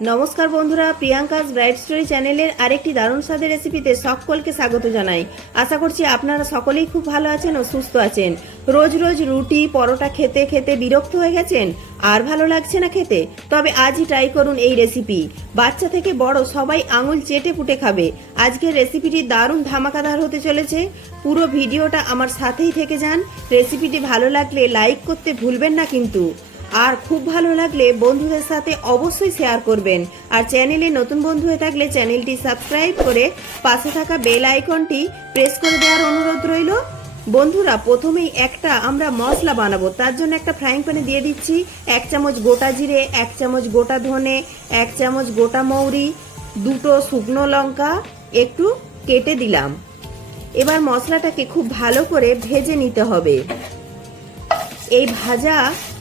নমস্কার বন্ধুরা, Priyanka's bright story চ্যানেলের আরেকটি দারুণ স্বাদের রেসিপিতে সকলকে স্বাগত জানাই। আশা করছি আপনারা সকলেই খুব ভালো আছেন ও সুস্থ আছেন। রোজ রোজ রুটি পরোটা খেতে খেতে বিরক্ত হয়ে গেছেন, আর ভালো লাগছে না খেতে? তবে আজই ট্রাই করুন এই রেসিপি। বাচ্চা থেকে বড় সবাই আঙুল চেটে পুটে খাবে। আজকের রেসিপিটি দারুণ ধামাকাদার হতে চলেছে। পুরো ভিডিওটা আমার সাথেই থেকে যান। রেসিপিটি ভালো লাগলে লাইক করতে ভুলবেন না কিন্তু। আর খুব ভালো লাগলে বন্ধুদের সাথে অবশ্যই শেয়ার করবেন। আর চ্যানেলে নতুন বন্ধু হয়ে থাকলে চ্যানেলটি সাবস্ক্রাইব করে পাশে থাকা বেল আইকনটি প্রেস করে দেওয়ার অনুরোধ রইল। বন্ধুরা, প্রথমেই আমরা মশলা বানাবো। তার জন্য একটা ফ্রাইং প্যানে দিয়ে দিচ্ছি 1 চামচ গোটা জিরে, 1 চামচ গোটা ধনে, 1 চামচ গোটা মৌরি, 2টো শুকনো লঙ্কা একটু কেটে দিলাম। এবার মশলাটাকে খুব ভালো করে ভেজে নিতে হবে। এই ভাজা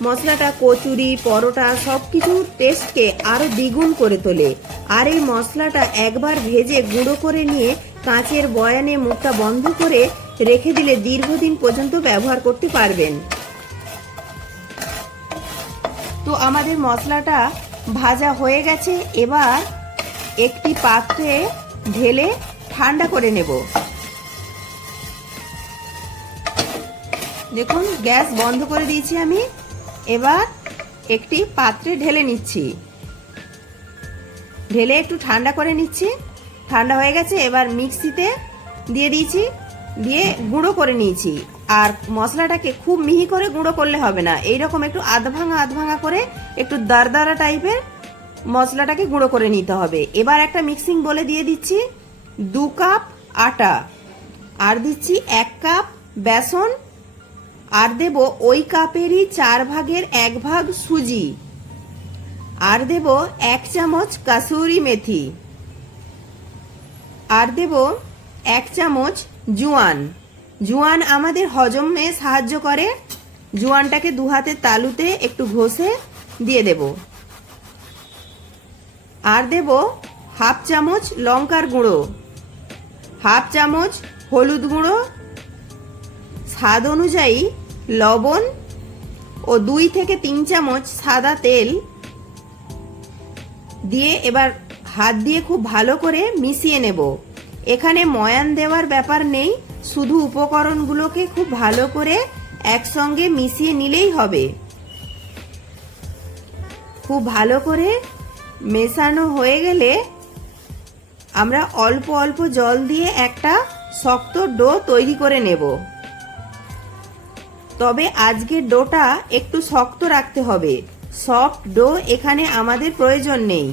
মশলাটা কচুরি পরোটা সব কিছুর টেস্টকে আরো দ্বিগুণ করে তোলে। আর এই মশলাটা একবার ভেজে গুঁড়ো করে নিয়ে কাঁচের বয়ানে মুখটা বন্ধ করে রেখে দিলে দীর্ঘদিন পর্যন্ত ব্যবহার করতে পারবেন। তো আমাদের মশলাটা ভাজা হয়ে গেছে। এবার একটি পাত্রে ঢেলে ঠান্ডা করে নেব। দেখুন, গ্যাস বন্ধ করে দিয়েছি আমি। এবার একটি পাত্রে ঢেলে নিচ্ছি, ঢেলে একটু ঠান্ডা করে নিচ্ছি। ঠান্ডা হয়ে গেছে। এবার মিক্সিতে দিয়ে দিয়েছি, দিয়ে গুঁড়ো করে নিয়েছি। আর মশলাটাকে খুব মিহি করে গুঁড়ো করলে হবে না, এইরকম একটু আধ ভাঙা করে একটু দারদারা টাইপের মশলাটাকে গুঁড়ো করে নিতে হবে। এবার একটা মিক্সিং বলে দিয়ে দিচ্ছি 2 কাপ আটা, আর দিচ্ছি 1 কাপ বেসন, আর দেব ওই কাপেরই 4 ভাগের 1 ভাগ সুজি, আর দেব 1 চামচ কাসুরি মেথি, আর দেব 1 চামচ জোয়ান। জোয়ান আমাদের হজমে সাহায্য করে। জোয়ানটাকে 2 হাতের তালুতে একটু ঘষে দিয়ে দেব। আর দেব 1/2 চামচ লঙ্কার গুঁড়ো, 1/2 চামচ হলুদ গুঁড়ো, স্বাদ অনুযায়ী লবণ ও 2 থেকে 3 চামচ সাদা তেল দিয়ে এবার হাত দিয়ে খুব ভালো করে মিশিয়ে নেব। এখানে ময়ান দেওয়ার ব্যাপার নেই, শুধু উপকরণগুলোকে খুব ভালো করে একসঙ্গে মিশিয়ে নিলেই হবে। খুব ভালো করে মেশানো হয়ে গেলে আমরা অল্প অল্প জল দিয়ে একটা শক্ত ডো তৈরি করে নেব। তবে আজকের ডোটা একটু শক্ত রাখতে হবে। সফট ডো এখানে আমাদের প্রয়োজন নেই,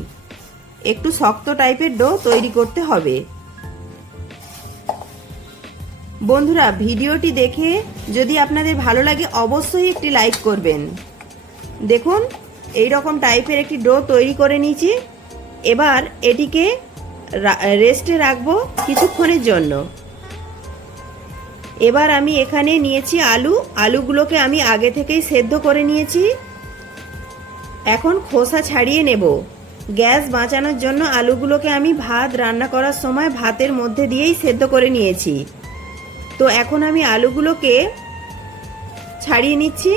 একটু শক্ত টাইপের ডো তৈরি করতে হবে। বন্ধুরা, ভিডিওটি দেখে যদি আপনাদের ভালো লাগে অবশ্যই একটি লাইক করবেন। দেখুন, এই রকম টাইপের একটি ডো তৈরি করে নিয়েছি। এবার এটিকে রেস্টে রাখবো কিছুক্ষণের জন্য। এবার আমি এখানে নিয়েছি আলুগুলোকে আমি আগে থেকেই সেদ্ধ করে নিয়েছি। এখন খোসা ছাড়িয়ে নেব। গ্যাস বাঁচানোর জন্য আলুগুলোকে আমি ভাত রান্না করার সময় ভাতের মধ্যে দিয়েই সেদ্ধ করে নিয়েছি। তো এখন আমি আলুগুলোকে ছাড়িয়ে নিচ্ছি।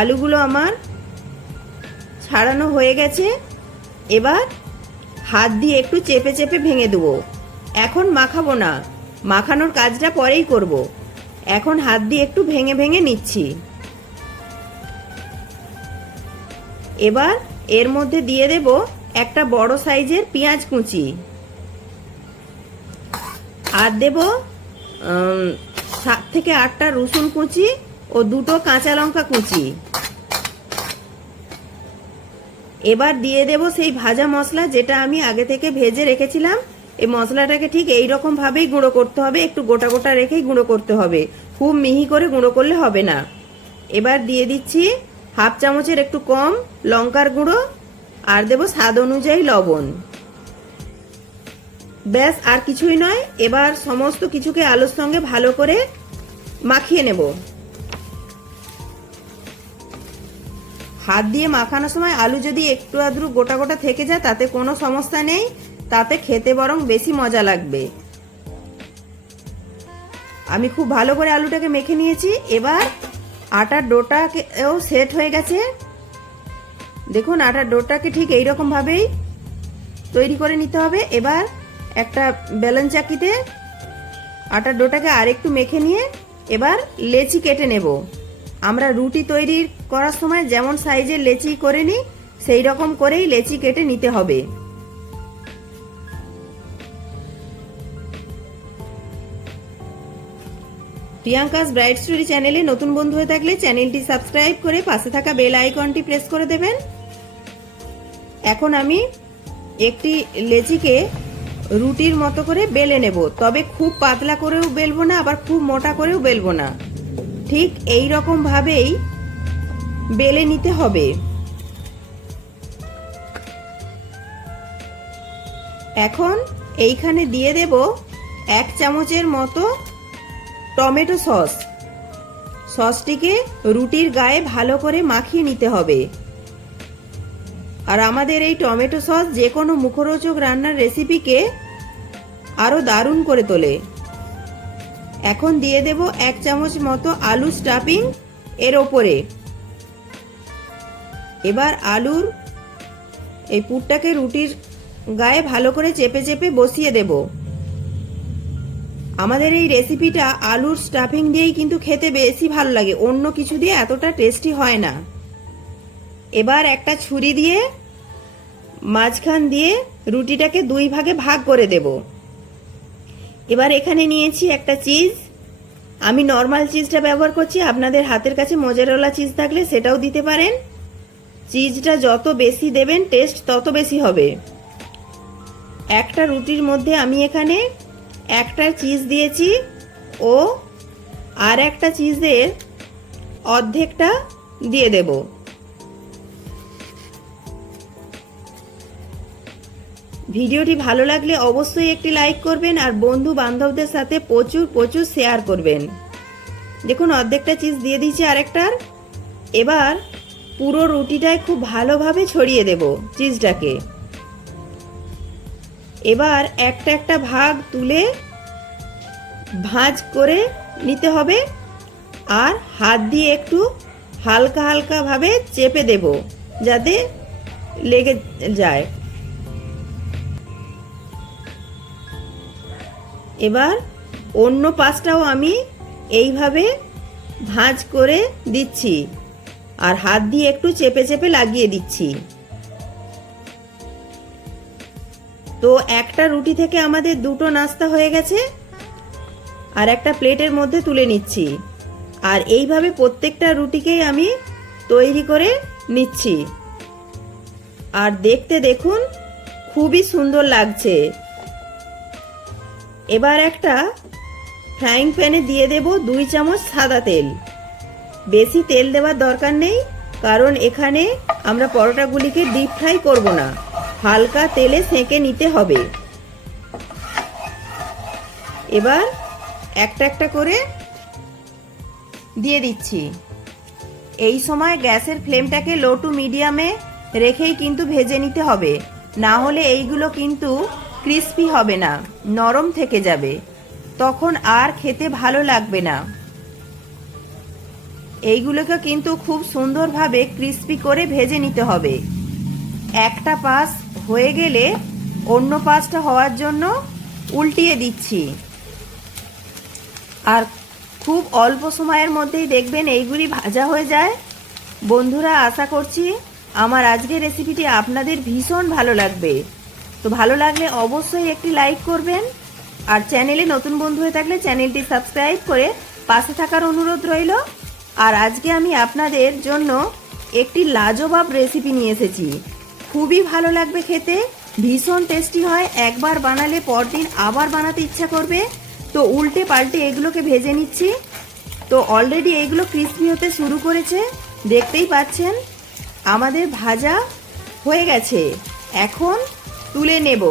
আলুগুলো আমার ছাড়ানো হয়ে গেছে। এবার হাত দিয়ে একটু চেপে চেপে ভেঙে দেবো। এখন মাখাবো না, মাখানোর কাজটা পরেই করব। এখন হাত দিয়ে একটু ভেঙে ভেঙে নিচ্ছি। এবার এর মধ্যে দিয়ে দেব একটা বড় সাইজের পেঁয়াজ কুচি, আর দেব 7 থেকে 8টা রসুন কুচি ও 2টো কাঁচা লঙ্কা কুচি। এবার দিয়ে দেব সেই ভাজা মশলা যেটা আমি আগে থেকে ভেজে রেখেছিলাম। এই মশলাটাকে ঠিক এই রকম ভাবেই গুঁড়ো করতে হবে, একটু গোটা গোটা রেখেই গুঁড়ো করতে হবে, খুব মিহি করে গুঁড়ো করলে হবে না। এবার দিয়ে দিচ্ছি 1/2 চামচের একটু কম লঙ্কার গুঁড়ো, আর দেব স্বাদ অনুযায়ী লবণ। ব্যাস, আর কিছুই নয়। এবার সমস্ত কিছুকে আলুর সঙ্গে ভালো করে মাখিয়ে নেব। হাত দিয়ে মাখানোর সময় আলু যদি একটু আধটু গোটা গোটা থেকে যায় তাতে কোনো সমস্যা নেই, তাতে খেতে বরং বেশি মজা লাগবে। আমি খুব ভালো করে আলুটাকে মেখে নিয়েছি। এবার আটার ডোটাকেও সেট হয়ে গেছে। দেখুন আটার ডোটাকে ঠিক এইরকম ভাবেই তৈরি করে নিতে হবে। এবার একটা বেলন চাকিতে আটার ডোটাকে আরেকটু মেখে নিয়ে এবার লেচি কেটে নেব। আমরা রুটি তৈরি করার সময় যেমন সাইজের লেচি করে নিই সেই রকম করেই লেচি কেটে নিতে হবে। প্রিয়াঙ্কাস ব্রাইট স্টোরি চ্যানেলে নতুন বন্ধু হয়ে থাকলে চ্যানেলটি সাবস্ক্রাইব করে পাশে থাকা বেল আইকনটি প্রেস করে দেবেন। এখন আমি একটি লেচিকে রুটির মতো করে বেলে নেব, তবে খুব পাতলা করেও বেলবো না, আবার খুব মোটা করেও বেলবো না, ঠিক এই রকম ভাবেই বেলে নিতে হবে। এখন এইখানে দিয়ে দেব 1 চামচের মতো টমেটো সস। সসটিকে রুটির গায়ে ভালো করে মাখিয়ে নিতে হবে। আর আমাদের এই টমেটো সস যে কোনো মুখরোচক রান্নার রেসিপিকে আরো দারুণ করে তোলে। এখন দিয়ে দেব 1 চামচ মতো আলু স্টাফিং এর ওপরে। এবার আলুর এই পুরটাকে রুটির গায়ে ভালো করে চেপে চেপে বসিয়ে দেব। আমাদের এই রেসিপিটা আলুর স্টাফিং দিয়েই কিন্তু খেতে বেশি ভালো লাগে, অন্য কিছু দিয়ে এতটা টেস্টি হয় না। এবার একটা ছুরি দিয়ে মাঝখান দিয়ে রুটিটাকে 2 ভাগে ভাগ করে দেব। এবার এখানে নিয়েছি একটা চিজ, আমি নর্মাল চিজটা ব্যবহার করছি, আপনাদের হাতের কাছে মোজারেলা চিজ থাকলে সেটাও দিতে পারেন। চিজটা যত বেশি দেবেন টেস্ট তত বেশি হবে। একটা রুটির মধ্যে আমি এখানে একটা চিজ দিয়েছি ও আর একটা চিজের অর্ধেকটা দিয়ে দেব। ভিডিওটি ভালো লাগলে অবশ্যই একটি লাইক করবেন আর বন্ধু বান্ধবদের সাথে প্রচুর প্রচুর শেয়ার করবেন। দেখুন অর্ধেকটা চিজ দিয়ে দিয়েছি আরেকটার। এবার পুরো রুটিটায় খুব ভালোভাবে ছড়িয়ে দেব চিজটাকে। এবার একটা একটা ভাগ তুলে ভাঁজ করে নিতে হবে আর হাত দিয়ে একটু হালকা হালকা ভাবে চেপে দেব যাতে লেগে যায়। এবার অন্য পাশটাও আমি এইভাবে ভাঁজ করে দিচ্ছি আর হাত দিয়ে একটু চেপে চেপে লাগিয়ে দিচ্ছি। তো একটা রুটি থেকে আমাদের 2টো নাস্তা হয়ে গেছে আর একটা প্লেটের মধ্যে তুলে নিচ্ছি। আর এইভাবে প্রত্যেকটা রুটিকেই আমি তৈরি করে নিচ্ছি। আর দেখতে দেখুন খুবই সুন্দর লাগছে। এবার একটা ফ্রাইং প্যানে দিয়ে দেব 2 চামচ সাদা তেল। বেশি তেল দেওয়ার দরকার নেই, কারণ এখানে আমরা পরোটাগুলিকে ডিপ ফ্রাই করব না, হালকা তেলে সেঁকে নিতে হবে। এবার একটা একটা করে দিয়ে দিচ্ছি। এই সময় গ্যাসের ফ্লেমটাকে লো টু মিডিয়ামে রেখেই কিন্তু ভেজে নিতে হবে, না হলে এইগুলো কিন্তু ক্রিস্পি হবে না, নরম থেকে যাবে, তখন আর খেতে ভালো লাগবে না। এইগুলোকে কিন্তু খুব সুন্দরভাবে ক্রিস্পি করে ভেজে নিতে হবে। একটা পাশ হয়ে গেলে অন্য পাশটা হওয়ার জন্য উল্টিয়ে দিচ্ছি। আর খুব অল্প সময়ের মধ্যেই দেখবেন এইগুলি ভাজা হয়ে যায়। বন্ধুরা, আশা করছি আমার আজকের রেসিপিটি আপনাদের ভীষণ ভালো লাগবে। তো ভালো লাগলে অবশ্যই একটি লাইক করবেন আর চ্যানেলে নতুন বন্ধু হয়ে থাকলে চ্যানেলটি সাবস্ক্রাইব করে পাশে থাকার অনুরোধ রইল। আর আজকে আমি আপনাদের জন্য একটি লাজবাব রেসিপি নিয়ে এসেছি, খুবই ভালো লাগবে খেতে, ভীষণ টেস্টি হয়, একবার বানালে পরদিন আবার বানাতে ইচ্ছা করবে। তো উল্টে পাল্টে এগুলোকে ভেজে নিচ্ছি। তো অলরেডি এগুলো ক্রিস্পি হতে শুরু করেছে, দেখতেই পাচ্ছেন আমাদের ভাজা হয়ে গেছে। এখন তুলে নেব।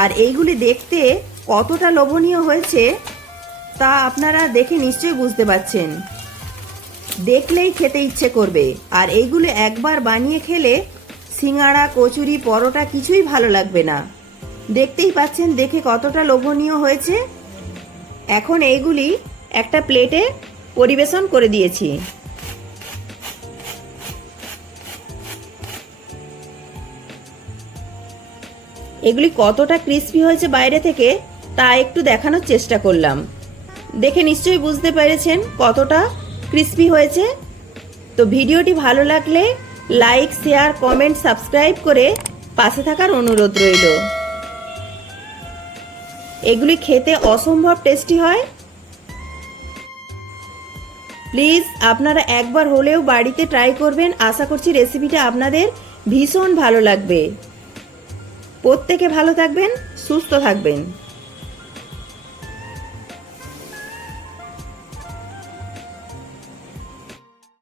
আর এইগুলি দেখতে কতটা লোভনীয় হয়েছে তা আপনারা দেখে নিশ্চয়ই বুঝতে পারছেন, দেখলেই খেতে ইচ্ছে করবে। আর এইগুলো একবার বানিয়ে খেলে সিঙ্গাড়া, কচুরি, পরোটা কিছুই ভালো লাগবে না। দেখতেই পাচ্ছেন দেখে কতটা লোভনীয় হয়েছে। এখন এইগুলি একটা প্লেটে পরিবেশন করে দিয়েছি। এগুলি কতটা ক্রিস্পি হয়েছে বাইরে থেকে তা একটু দেখানোর চেষ্টা করলাম। দেখে নিশ্চয়ই বুঝতে পেরেছেন কতটা ক্রিস্পি হয়েছে। তো ভিডিওটি ভালো লাগলে লাইক, শেয়ার, কমেন্ট, সাবস্ক্রাইব করে পাশে থাকার অনুরোধ রইল। এগুলি খেতে অসম্ভব টেস্টি হয়। প্লিজ আপনারা একবার হলেও বাড়িতে ট্রাই করবেন। আশা করছি রেসিপিটা আপনাদের ভীষণ ভালো লাগবে। প্রত্যেকে ভালো থাকবেন, সুস্থ থাকবেন।